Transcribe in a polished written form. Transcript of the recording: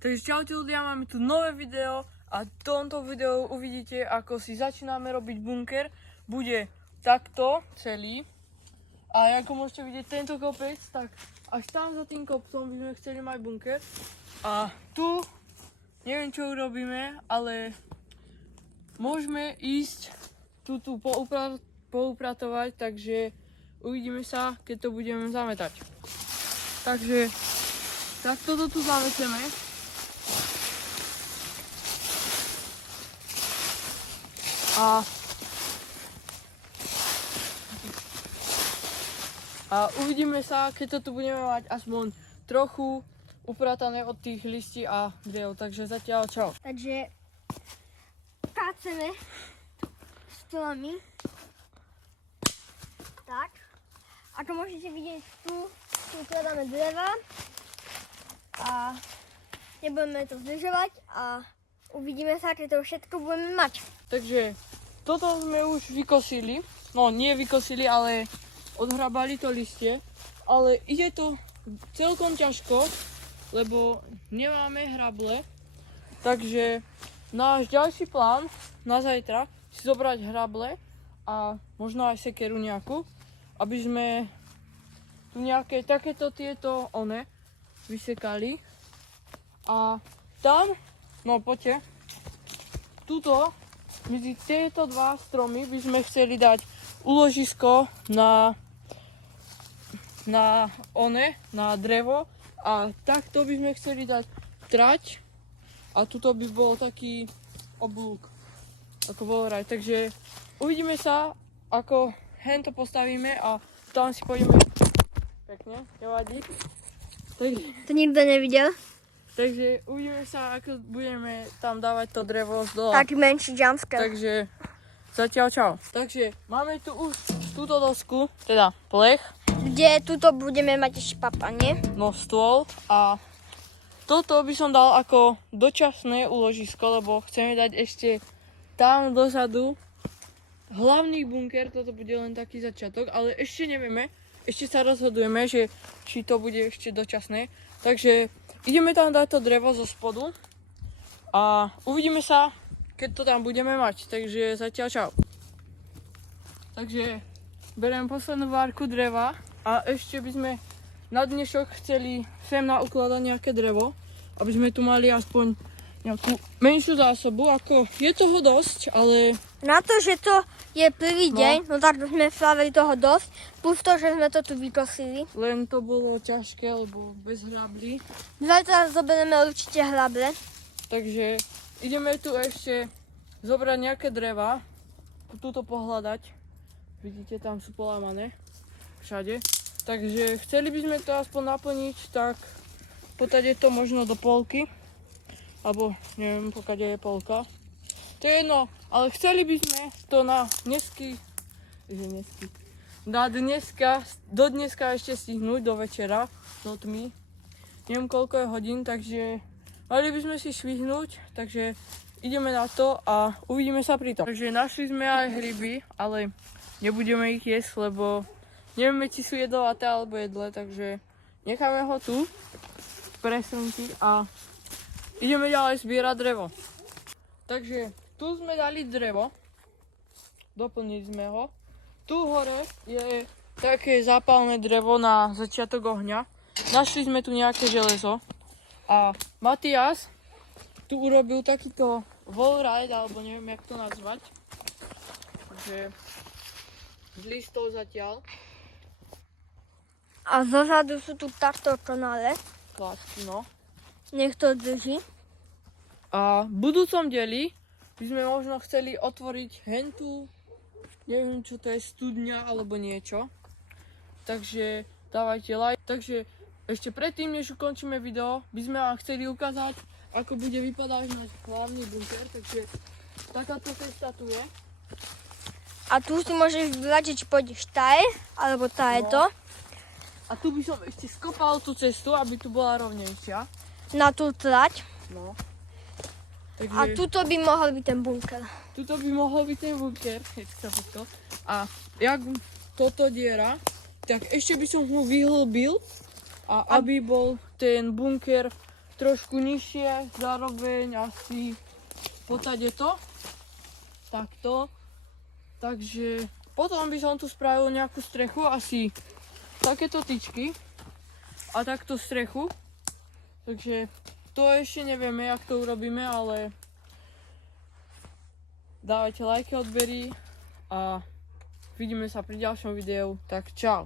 Takže čaute ľudia, máme tu nové video a v tomto videu uvidíte, ako si začíname robiť bunker. Bude takto celý a ako môžete vidieť tento kopec, tak až tam za tým kopcom by sme chceli mať bunker. A tu neviem čo urobíme, ale môžeme ísť tu poupratovať, takže uvidíme sa, keď to budeme zametať. Takže takto to tu zameteme. A uvidíme sa, keď to tu budeme mať aspoň trochu upratané od tých listí a drev. Takže zatiaľ čau. Takže káceme stromy. Tak. Ako môžete vidieť, tu ukladáme dreva a nebudeme to zdržovať a uvidíme sa, keď to všetko budeme mať. Takže toto sme už vykosili. No nie vykosili, ale odhrabali to listie. Ale ide to celkom ťažko, lebo nemáme hrable. Takže náš ďalší plán na zajtra si zobrať hrable a možno aj sekeru nejakú, aby sme tu nejaké takéto tieto vysekali. A tam, no poďte, tuto medzi tieto dva stromy by sme chceli dať úložisko na drevo a takto by sme chceli dať trať a tuto by bol taký oblúk, ako bol raj. Takže uvidíme sa, ako hento postavíme a tam si pôjdeme pekne, nevadí. Takže To nikto nevidel. Takže uvidíme sa, ako budeme tam dávať to drevo z dola. Taký menší jumpscare. Takže zatiaľ čau. Takže máme tu už túto dosku, teda plech, Kde tuto budeme mať ešte papanie. no stôl a toto by som dal ako dočasné úložisko, lebo chceme dať ešte tam dozadu hlavný bunker, toto bude len taký začiatok, ale ešte nevieme, ešte sa rozhodujeme, že či to bude ešte dočasné. Takže ideme tam dať to drevo zo spodu a uvidíme sa, keď to tam budeme mať. Takže zatiaľ čau. Takže beriem poslednú várku dreva a ešte by sme na dnešok chceli sem naukladať nejaké drevo, aby sme tu mali aspoň nejakú menšiu zásobu. Ako je toho dosť, ale Na to, že to je prvý deň, no tak sme slavili toho dosť, plus to, že sme to tu vykosili. len to bolo ťažké, lebo bez hrablí. Zajtra zoberieme určite hrable. Takže ideme tu ešte zobrať nejaké dreva, túto pohľadať. Vidíte, tam sú polámané všade. Takže chceli by sme to aspoň naplniť, tak pokiaľ je to možno do polky. Alebo neviem, pokiaľ je polka. To je jedno, ale chceli by sme to do dneska ešte stihnúť, do večera, do tmy. Neviem koľko je hodín, takže mali by sme si švihnúť, takže ideme na to a uvidíme sa pri tom. Takže našli sme aj hryby, ale nebudeme ich jesť, lebo nevieme, či sú jedovaté alebo jedlé, takže necháme ho tu presunúť a ideme ďalej zbierať drevo. Takže tu sme dali drevo, doplnili sme ho. Tu hore je také zápalné drevo na začiatok ohňa. Našli sme tu nejaké železo a Matias tu urobil takýto wall ride, alebo neviem, jak to nazvať. Takže z listov zatiaľ. A zozadu sú tu takto kanále. Klásky, no. Nech to drží. A v budúcom dieli by sme možno chceli otvoriť hentu, neviem čo to je, studňa alebo niečo. Takže dávajte like. Takže ešte predtým, než ukončíme video, by sme vám chceli ukázať, ako bude vypadať náš hlavný bunker. Takže takáto cesta tu je. A tu si môžeš vybrať, či pôjdeš taj, alebo tajeto. A tu by som ešte skopal tú cestu, aby tu bola rovnejšia. Na tú trať. No. Takže A tuto by mohol byť ten bunker. tuto by mohol byť ten bunker, jak sa to. A jak toto diera, tak ešte by som ho vyhlbil a aby bol ten bunker trošku nižšie, zároveň asi v podstate to. Takto. Takže potom by som tu spravil nejakú strechu, asi takéto tyčky a takto strechu. Takže to ešte nevieme, jak to urobíme, ale dávajte lajky, odbery a vidíme sa pri ďalšom videu. Tak čau.